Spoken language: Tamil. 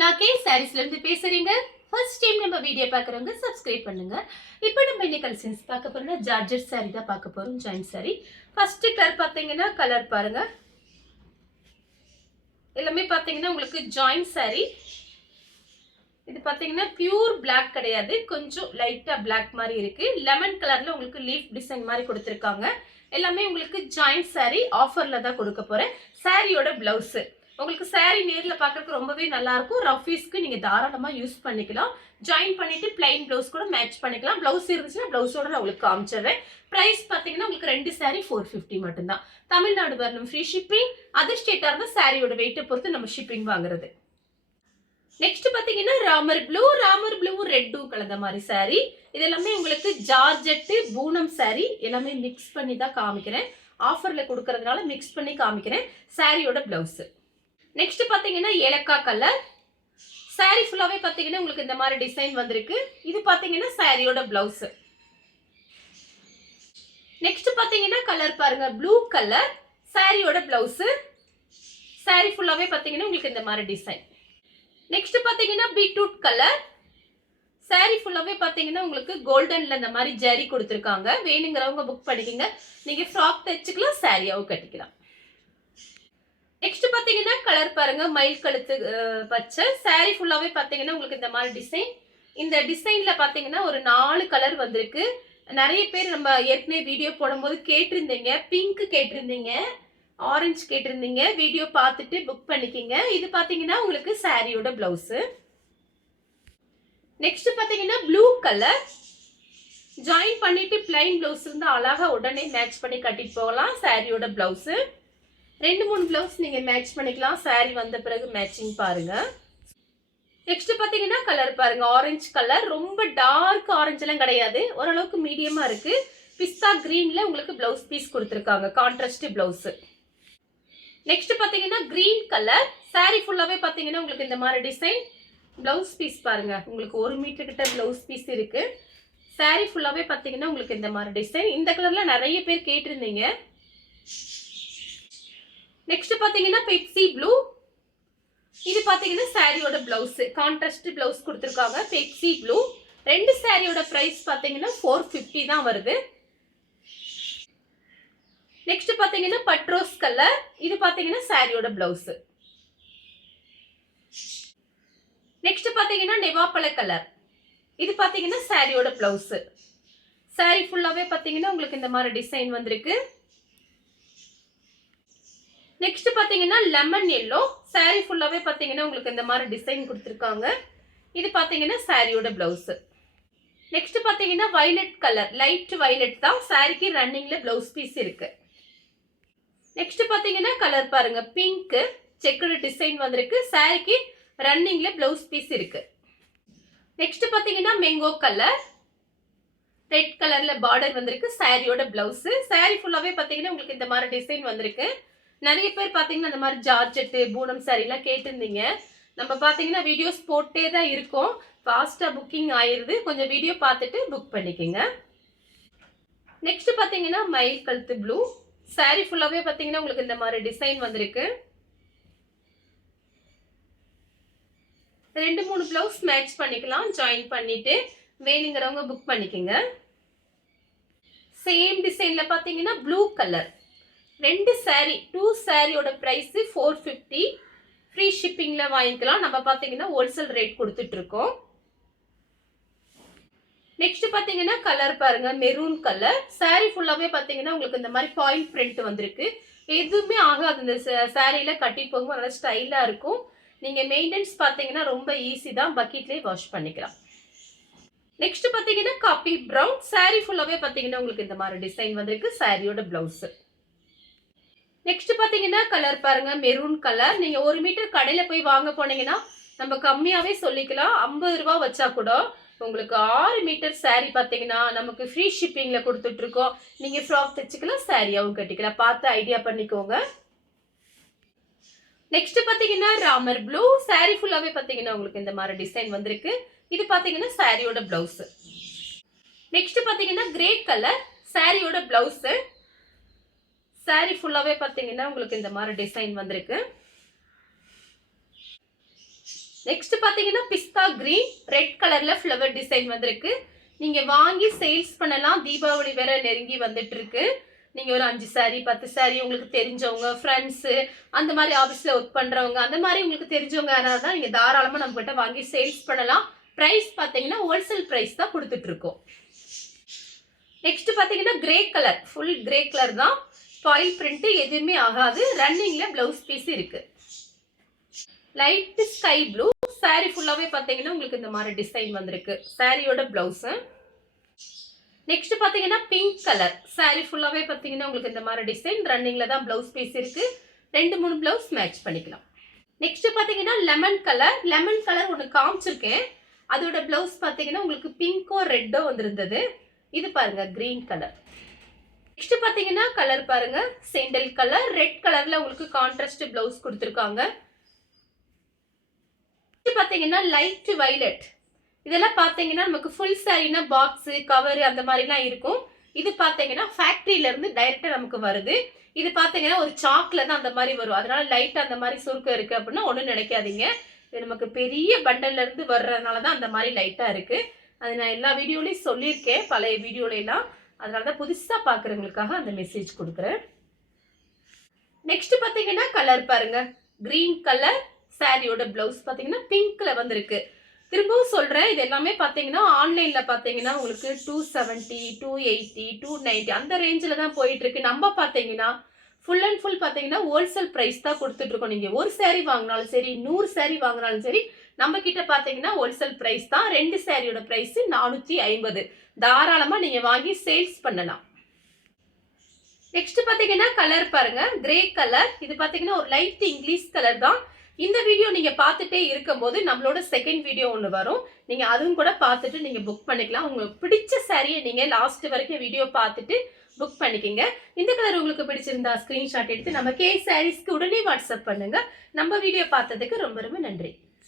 நான் கே சாரீஸ்ல இருந்து பேசுறீங்க. ஃபர்ஸ்ட் டைம் நம்ம வீடியோ பார்க்குறவங்க சப்ஸ்கிரைப் பண்ணுங்க. இப்போ நம்ம இன்னைக்கு கலெக்ஷன்ஸ் பார்க்க போறோம்னா ஜார்ஜெட் saree தான் பார்க்க போறோம். Join saree. ஃபர்ஸ்ட் கலர் பார்த்தீங்கன்னா கலர் பாருங்க. எல்லாமே பார்த்தீங்கன்னா உங்களுக்கு ஜாயின் saree. இது பார்த்தீங்கன்னா பியூர் Black கிடையாது. கொஞ்சம் லைட்டா Black மாதிரி இருக்கு. லெமன் கலர்ல உங்களுக்கு லீஃப் டிசைன் மாதிரி கொடுத்திருக்காங்க. எல்லாமே உங்களுக்கு ஜாயின் saree ஆஃபர்ல தான் கொடுக்க போறேன். சாரியோட பிளவுஸ் உங்களுக்கு saree நேர்ல பார்க்கறதுக்கு ரொம்பவே நல்லா இருக்கும். ரஃபீஸ்க்கு நீங்க தாராளமா யூஸ் பண்ணிக்கலாம். ஜாயின் பண்ணிட்டு plain blouse கூட மேட்ச் பண்ணிக்கலாம். blouse இருந்துச்சுன்னா blouseோட நான் உங்களுக்கு காமிச்சறேன். பிரைஸ் பாத்தீங்கன்னா உங்களுக்கு ரெண்டு saree 450 மட்டும் தான். தமிழ்நாடு வரணும் ஃப்ரீ ஷிப்பிங். அதர் ஸ்டேட்டா இருந்தா சாரியோட வெயிட்ட பொறுத்து நம்ம ஷிப்பிங் வாங்குறது. நெக்ஸ்ட் பாத்தீங்கன்னா ராமர் ப்ளூ ரெட் கலந்த மாதிரி saree. இது எல்லாமே உங்களுக்கு ஜார்ஜெட் பூனம் saree எல்லாமே மிக்ஸ் பண்ணி தான் காமிக்கிறேன். ஆஃபர்ல கொடுக்கறதுனால மிக்ஸ் பண்ணி காமிக்கிறேன். சாரியோட பிளவுஸ். நெக்ஸ்ட் பாத்தீங்கன்னா ஏலக்காய் கலர் saree ஃபுல்லாவே பாத்தீங்கன்னா உங்களுக்கு இந்த மாதிரி டிசைன் வந்திருக்கு. இது பாத்தீங்கன்னா சாரியோட பிளவுஸ். நெக்ஸ்ட் பாத்தீங்கன்னா கலர் பாருங்க ப்ளூ கலர் சாரியோட பிளவுஸ். saree ஃபுல்லாவே பாத்தீங்கன்னா உங்களுக்கு இந்த மாதிரி டிசைன். நெக்ஸ்ட் பாத்தீங்கன்னா பீட்ரூட் கலர் saree ஃபுல்லாவே பாத்தீங்கன்னா உங்களுக்கு கோல்டன்ல இந்த மாதிரி ஜரி கொடுத்திருக்காங்க. வேணுங்கிறவங்க புக் பண்ணிக்கங்க. நீங்க ஃப்ராக் தைச்சுக்கலாம், சாரியாவும் கட்டிக்கலாம். நெக்ஸ்ட் பாத்தீங்கன்னா கலர் பாருங்க மயில் கழுத்து பச்சை. saree ஃபுல்லாவே பாத்தீங்கன்னா உங்களுக்கு இந்த மாதிரி டிசைன். இந்த டிசைன்ல பாத்தீங்கன்னா ஒரு 4 கலர் வந்திருக்கு. நிறைய பேர் நம்ம ஏற்கனவே வீடியோ போடும்போது கேட்டிருந்தீங்க. பிங்க் கேட்டிருந்தீங்க, ஆரஞ்சு கேட்டிருந்தீங்க. வீடியோ பார்த்துட்டு புக் பண்ணிக்கிங்க. இது பாத்தீங்கன்னா உங்களுக்கு சாரியோட பிளவுஸ். நெக்ஸ்ட் பாத்தீங்கன்னா ப்ளூ கலர் ஜாயின் பண்ணிட்டு பிளைன் பிளவுஸ் இருந்தா அழகா உடனே மேட்ச் பண்ணி கட்டிட்டு போகலாம். சாரியோட பிளவுஸ். 2-3 பிளவுஸ் நீங்க மேட்ச் பண்ணிக்கலாம். saree வந்த பிறகு மேட்சிங் பாருங்க. நெக்ஸ்ட் பாத்தீங்கன்னா கலர் பாருங்க ஆரஞ்சு கலர். ரொம்ப டார்க் ஆரஞ்சு எல்லாம் கிடையாது, ஓரளவுக்கு மீடியமா இருக்கு. பிஸ்தா கிரீன்ல உங்களுக்கு பிளவுஸ் பீஸ் கொடுத்திருக்காங்க, கான்ட்ராஸ்ட் பிளவுஸ். நெக்ஸ்ட் பாத்தீங்கன்னா கிரீன் கலர் saree ஃபுல்லாவே பாத்தீங்கன்னா உங்களுக்கு இந்த மாதிரி டிசைன். பிளவுஸ் பீஸ் பாருங்க, உங்களுக்கு 1 மீட்டர் கிட்ட பிளவுஸ் பீஸ் இருக்கு. saree ஃபுல்லாவே பாத்தீங்கன்னா உங்களுக்கு இந்த மாதிரி டிசைன். இந்த கலர்ல நிறைய பேர் கேட்டிருந்தீங்க. நெக்ஸ்ட் பாத்தீங்கன்னா பெப்சி ப்ளூ. இது பாத்தீங்கன்னா சாரியோட பிளவுஸ், கான்ட்ராஸ்ட் பிளவுஸ் கொடுத்திருக்காங்க. Pepsi blue. ரெண்டு சாரியோட பிரைஸ் பாத்தீங்கன்னா 450 தான் வருது. நெக்ஸ்ட் பாத்தீங்கன்னா பட்ரோஸ் கலர். இது பாத்தீங்கன்னா சாரியோட பிளவுஸ். நெக்ஸ்ட் பாத்தீங்கன்னா நெவாப்பழ கலர். இது பாத்தீங்கன்னா சாரியோட பிளவுஸ். saree ஃபுல்லாவே பாத்தீங்கன்னா உங்களுக்கு இந்த மாதிரி டிசைன் வந்திருக்கு. நெக்ஸ்ட் பாத்தீங்கன்னா லெமன் எல்லோ. saree ஃபுல்லாவே பாத்தீங்கன்னா உங்களுக்கு இந்த மாதிரி டிசைன் கொடுத்திருக்காங்க. இது பாத்தீங்கன்னா சாரியோட பிளவுஸ். நெக்ஸ்ட் பாத்தீங்கன்னா வயலட் கலர், லைட் வயலட் தான். சாரிக்கு ரன்னிங்ல பிளவுஸ் பீஸ் இருக்கு. நெக்ஸ்ட் பாத்தீங்கன்னா கலர் பாருங்க பிங்க் செக்குடு டிசைன் வந்திருக்கு. சாரிக்கு ரன்னிங்ல பிளவுஸ் பீஸ் இருக்கு. நெக்ஸ்ட் பாத்தீங்கன்னா மேங்கோ கலர், ரெட் கலர்ல பார்டர் வந்திருக்கு. சாரியோட பிளவுஸ். saree ஃபுல்லாவே பாத்தீங்கன்னா உங்களுக்கு இந்த மாதிரி டிசைன் வந்திருக்கு. நிறைய பேர் பாத்தீங்கன்னா இந்த மாதிரி ஜார்ஜெட் பூனம் saree எல்லாம் கேட்டிருந்தீங்க. நம்ம பாத்தீங்கன்னா வீடியோஸ் போட்டே தான் இருக்கோம். ஃபாஸ்டா புக்கிங் ஆயிருது. கொஞ்சம் வீடியோ பார்த்துட்டு புக் பண்ணிக்கோங்க. நெக்ஸ்ட் பாத்தீங்கன்னா மயில் கழுத்து ப்ளூ. saree ஃபுல்லாவே பாத்தீங்கன்னா உங்களுக்கு இந்த மாதிரி டிசைன் வந்திருக்கு. 2-3 பிளவுஸ் மேட்ச் பண்ணிக்கலாம். ஜாயின் பண்ணிட்டு வேணுங்கிறவங்க புக் பண்ணிக்கோங்க. சேம் டிசைன்ல பாத்தீங்கன்னா ப்ளூ கலர். ரெண்டு saree 2 சாரியோட பிரைஸ் 450. ஃப்ரீ ஷிப்பிங்ல வாங்கிக்கலாம். நம்ம பாத்தீங்கன்னா ஹோல்சேல் ரேட் கொடுத்துட்டு இருக்கோம். நெக்ஸ்ட் பாத்தீங்கன்னா கலர் பாருங்க மெரூன் கலர். saree ஃபுல்லாவே பாத்தீங்கன்னா உங்களுக்கு இந்த மாதிரி பாயிண்ட் பிரிண்ட் வந்திருக்கு. எதுவுமே ஆகாது. இந்த சாரியில கட்டி போகும்போது நல்லா ஸ்டைலா இருக்கும். நீங்க மெயின்டெனன்ஸ் பாத்தீங்கன்னா ரொம்ப ஈஸி தான். பக்கெட்லயே வாஷ் பண்ணிக்கலாம். நெக்ஸ்ட் பாத்தீங்கன்னா காபி பிரவுன். saree ஃபுல்லாவே பாத்தீங்கன்னா உங்களுக்கு இந்த மாதிரி டிசைன் வந்திருக்கு. சாரியோட பிளவுஸ். நெக்ஸ்ட் பாத்தீங்கன்னா கலர் பாருங்க மெரூன் கலர். நீங்க 1 மீட்டர் கடையில போய் வாங்க போனீங்கன்னா நம்ம கம்மியாவே சொல்லிக்கலாம். 50 ரூபாய் வச்சா கூட உங்களுக்கு 6 மீட்டர் saree பாத்தீங்கன்னா நமக்கு ஃப்ரீ ஷிப்பிங்ல கொடுத்துட்டு இருக்கோம். நீங்க ஃப்ராக் தைச்சுக்கலாம், சாரியாவும் கட்டிக்கலாம். பார்த்து ஐடியா பண்ணிக்கோங்க. நெக்ஸ்ட் பாத்தீங்கன்னா ராமர் ப்ளூ. saree ஃபுல்லாவே பாத்தீங்கன்னா உங்களுக்கு இந்த மாதிரி டிசைன் வந்திருக்கு. இது பாத்தீங்கன்னா சாரியோட பிளவுஸ். நெக்ஸ்ட் பாத்தீங்கன்னா கிரே கலர் சாரியோட பிளவுஸ். saree ஃபுல்லாவே பாத்தீங்கன்னா உங்களுக்கு இந்த மாதிரி டிசைன் வந்திருக்கு. நெக்ஸ்ட் பாத்தீங்கன்னா பிஸ்தா கிரீன் ரெட் கலர்ல ஃப்ளவர் டிசைன் வந்திருக்கு. நீங்க வாங்கி சேல்ஸ் பண்ணலாம். தீபாவளி வேற நெருங்கி வந்துட்டு இருக்கு. நீங்க ஒரு 5 சாரி 10 சாரி உங்களுக்கு தெரிஞ்சவங்க ஃப்ரெண்ட்ஸ் அந்த மாதிரி ஆபீஸ்ல ஒர்க் பண்றவங்க அந்த மாதிரி உங்களுக்கு தெரிஞ்சவங்க யாராவது தான் நீங்க தாராளமா நம்ம கிட்ட வாங்கி சேல்ஸ் பண்ணலாம். பிரைஸ் பாத்தீங்கன்னா ஹோல்சேல் பிரைஸ் தான் கொடுத்துட்டு இருக்கோம். நெக்ஸ்ட் பாத்தீங்கன்னா grey colour full grey colour தான். ஃபாயில் பிரிண்ட் எதுவுமே ஆகாது. ரன்னிங்ல பிளவுஸ் பீஸ் இருக்கு. லைட் ஸ்கை ப்ளூ சாரி ஃபுல்லாவே பாத்தீங்கன்னா உங்களுக்கு இந்த மாதிரி டிசைன் வந்திருக்கு. சாரியோட பிளவுஸ். நெக்ஸ்ட் பாத்தீங்கன்னா பிங்க் கலர் சாரி ஃபுல்லாவே பாத்தீங்கன்னா உங்களுக்கு இந்த மாதிரி டிசைன் ரன்னிங்ல தான் பிளவுஸ் பீஸ் இருக்கு. 2-3 பிளவுஸ் மேட்ச் பண்ணிக்கலாம். நெக்ஸ்ட் பாத்தீங்கன்னா லெமன் கலர் ஒன்று காமிச்சிருக்கேன். அதோட பிளவுஸ் பாத்தீங்கன்னா உங்களுக்கு பிங்கோ ரெட்டோ வந்திருந்தது. இது பாருங்க கிரீன் கலர். நெக்ஸ்ட் பாத்தீங்கன்னா கலர் பாருங்க சேண்டல் கலர் ரெட் கலர்ல உங்களுக்கு கான்ட்ராஸ்ட் பிளவுஸ் கொடுத்துருக்காங்க. பாத்தீங்கன்னா லைட் வயலட். இதெல்லாம் பாத்தீங்கன்னா நமக்கு ஃபுல் சாரினா பாக்ஸ் கவர் அந்த மாதிரிலாம் இருக்கும். இது பாத்தீங்கன்னா ஃபேக்டரியில இருந்து டைரக்டா நமக்கு வருது. இது பாத்தீங்கன்னா ஒரு சாக்ல தான் அந்த மாதிரி வரும். அதனால லைட் அந்த மாதிரி சுருக்கம் இருக்கு அப்படின்னா ஒன்றும் நினைக்காதீங்க. இது நமக்கு பெரிய பண்டல்ல இருந்து வர்றதுனால தான் அந்த மாதிரி லைட்டா இருக்கு. அது நான் எல்லா வீடியோலையும் சொல்லியிருக்கேன் பழைய வீடியோல எல்லாம். அதனாலதான் புதுசா பாக்குறவங்களுக்காக அந்த மெசேஜ் கொடுக்குறேன். நெக்ஸ்ட் பாத்தீங்கன்னா கலர் பாருங்க கிரீன் கலர். சாரியோட பிளவுஸ் பாத்தீங்கன்னா பிங்க்ல வந்திருக்கு. திரும்பவும் சொல்றேன் இது எல்லாமே பாத்தீங்கன்னா ஆன்லைன்ல பாத்தீங்கன்னா உங்களுக்கு 270 280 290 அந்த ரேஞ்சில தான் போயிட்டு இருக்கு. நம்ம பாத்தீங்கன்னா ஃபுல் அண்ட் ஃபுல் பாத்தீங்கன்னா ஹோல்சேல் பிரைஸ் தான் கொடுத்துட்டு இருக்கோம். நீங்க ஒரு சாரி வாங்கினாலும் சரி 100 சாரி வாங்கினாலும் சரி நம்ம கிட்ட பாத்தீங்கன்னா ஹோல்சேல் பிரைஸ் தான். 2 சாரியோட பிரைஸ் 450. தாராளமா நீங்க வாங்கி சேல்ஸ் பண்ணலாம். நெக்ஸ்ட் பாத்தீங்கன்னா கலர் பாருங்க கிரே கலர். இது பாத்தீங்கன்னா ஒரு லைட் இங்கிலீஷ் கலர் தான். இந்த வீடியோ நீங்க பார்த்துட்டே இருக்கும்போது நம்மளோட செகண்ட் வீடியோ ஒன்று வரும். நீங்க அதுவும் கூட பார்த்துட்டு நீங்க புக் பண்ணிக்கலாம். உங்களுக்கு பிடிச்ச சாரியை நீங்க லாஸ்ட் வரைக்கும் வீடியோ பார்த்துட்டு புக் பண்ணிக்கங்க. இந்த கலர் உங்களுக்கு பிடிச்சிருந்தா ஸ்கிரீன்ஷாட் எடுத்து நம்ம கே சாரீஸ்க்கு உடனே வாட்ஸ்அப் பண்ணுங்க. நம்ம வீடியோ பார்த்ததுக்கு ரொம்ப ரொம்ப நன்றி.